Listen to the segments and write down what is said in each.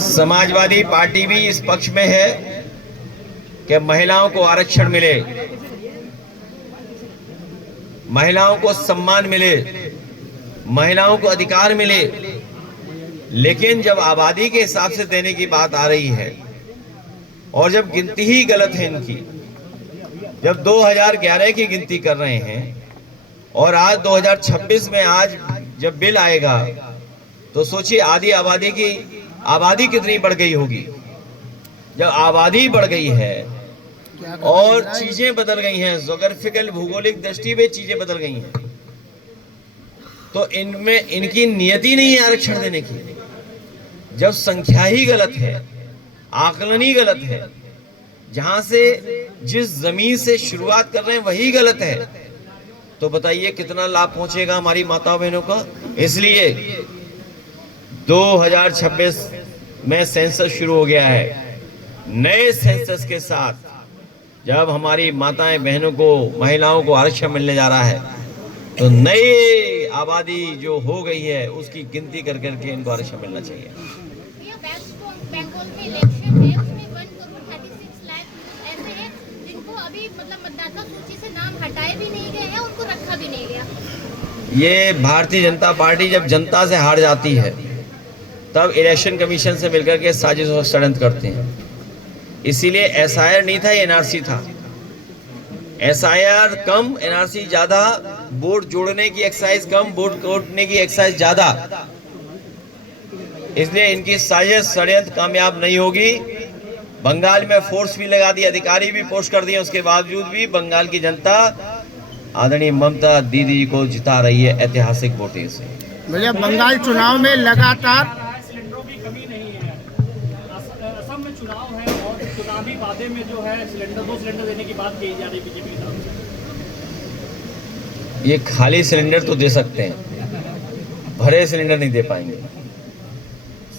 Samajwadi party भी इस पक्ष में है कि महिलाओं को आरक्षण मिले, महिलाओं को सम्मान मिले, महिलाओं को अधिकार मिले। लेकिन जब आबादी के हिसाब से देने की बात आ रही है और जब गिनती ही गलत है इनकी, जब 2011 की गिनती कर रहे हैं और आज 2026 में आज जब बिल आएगा तो सोचिए आधी आबादी कितनी बढ़ गई होगी। जब आबादी बढ़ गई है और चीजें बदल गई हैं, ज्योग्राफिकल भूगोलिक दृष्टि में चीजें बदल गई हैं, तो इनमें इनकी नियति नहीं है आरक्षण देने की। जब संख्या ही गलत है, आकलन ही गलत है, जहां से जिस जमीन से शुरुआत कर रहे हैं वही गलत है, तो बताइए कितना लाभ पहुंचेगा हमारी माताओं बहनों को। इसलिए 2026 में सेंसस शुरू हो गया है। नए सेंसस के साथ जब हमारी माताएं बहनों को, महिलाओं को आरक्षण मिलने जा रहा है, तो नई आबादी जो हो गई है उसकी गिनती कर करके इनको आरक्षण मिलना चाहिए। बंगाल में इलेक्शन है, उसमें 1.36 लाख ऐसे हैं जिनको अभी मतदाता सूची से नाम हटाए भी नहीं गए हैं, उनको रखा भी नहीं गया। ये भारतीय जनता पार्टी जब जनता से हार जाती है तब इलेक्शन कमीशन से मिलकर के साजिश और षड्यंत्र करते हैं। इसीलिए एसआईआर नहीं था, एनआरसी था। एसआईआर कम, एनआरसी ज्यादा, वोट जोड़ने की एक्सरसाइज कम, वोट काटने की एक्सरसाइज ज्यादा। इसलिए इनकी साजिश षड्यंत्र कामयाब नहीं होगी। बंगाल में फोर्स भी लगा दी, अधिकारी भी पोस्ट कर दिए, उसके बावजूद भी बंगाल की जनता आदरणीय ममता दीदी को जिता रही है ऐतिहासिक वोटिंग से। भैया बंगाल चुनाव में लगातार सिलेंडरों की कमी नहीं है। असम में चुनाव है और चुनावी वादे में जो है सिलेंडर 2 सिलेंडर देने की बात कही जा रही है बीजेपी की तरफ से। ये खाली सिलेंडर तो दे सकते हैं, भरे सिलेंडर नहीं दे पाएंगे।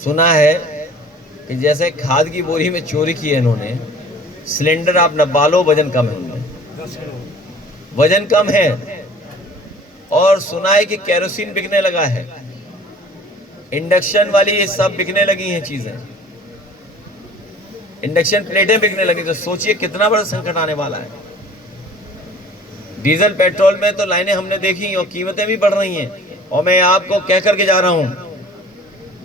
सुना है कि जैसे खाद की बोरी में चोरी की है इन्होंने, सिलेंडर आप न बालो, वजन कम है उनमें, वजन कम है। और सुना है कि केरोसिन बिकने लगा है, इंडक्शन वाली ये सब बिकने लगी हैं चीजें, इंडक्शन प्लेटें बिकने लगी। तो सोचिए कितना बड़ा संकट आने वाला है। डीजल पेट्रोल में तो लाइनें हमने देखी और कीमतें भी बढ़ रही हैं। और मैं आपको कह करके जा रहा हूं,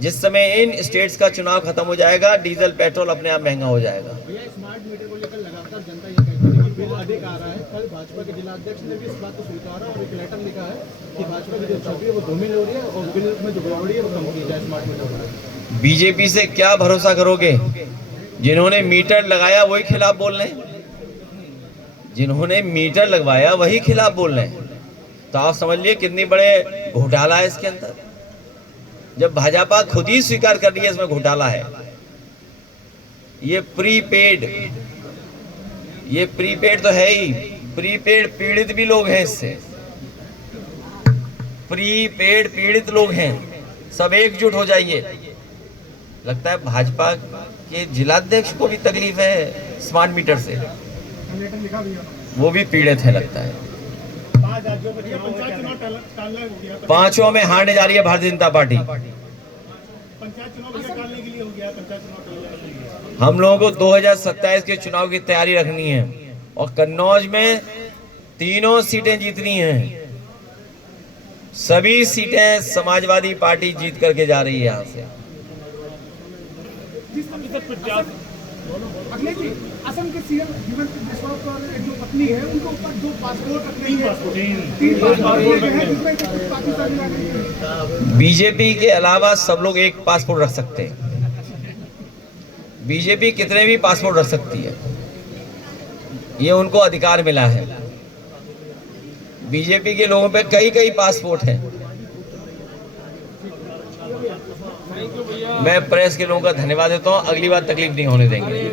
जिस समय इन स्टेट्स का चुनाव खत्म हो जाएगा, डीजल पेट्रोल अपने आप महंगा हो जाएगा। भैया स्मार्ट मीटर को लेकर लगातार जनता ये कहती है कि बिल अधिक आ रहा है। कल भाजपा के जिलाध्यक्ष ने भी इस बात को स्वीकारा और एक लेटर लिखा है कि भाजपा की जो छवि है वो धूमिल हो रही है और बिल में जो गड़बड़ी है वो कम की जाए स्मार्ट मीटर। बीजेपी से क्या भरोसा करोगे? जिन्होंने मीटर लगाया वही खिलाफ बोल रहे हैं, जिन्होंने मीटर लगवाया वही खिलाफ बोल रहे हैं। तो आप समझ लिए कितनी बड़े घोटाला है इसके अंदर। जब भाजपा खुद ही स्वीकार कर रही है इसमें घोटाला है। ये प्रीपेड तो है ही, प्रीपेड पीड़ित भी लोग हैं इससे, प्रीपेड पीड़ित लोग हैं। सब एकजुट हो जाइए। लगता है भाजपा के जिलाध्यक्ष को भी तकलीफ है स्मार्ट मीटर से, वो भी पीड़ित है लगता है। 5 में हारने जा रही है भारतीय जनता पार्टी। हम लोगों को 2027 के चुनाव की तैयारी रखनी है और कन्नौज में 3 सीटें जीतनी हैं। सभी सीटें समाजवादी पार्टी जीत करके जा रही है यहाँ से। अखिलेश जी, असम के सीएम हिमंत बिस्वा की जो पत्नी है उनको ऊपर 2 पासपोर्ट, 3 पासपोर्ट। बीजेपी के अलावा सब लोग एक पासपोर्ट रख सकते हैं। बीजेपी कितने भी पासपोर्ट रख सकती है, ये उनको अधिकार मिला है। बीजेपी के लोगों पे कई पासपोर्ट हैं। मैं प्रेस के लोगों का धन्यवाद देता हूं। अगली बार तकलीफ नहीं होने देंगे।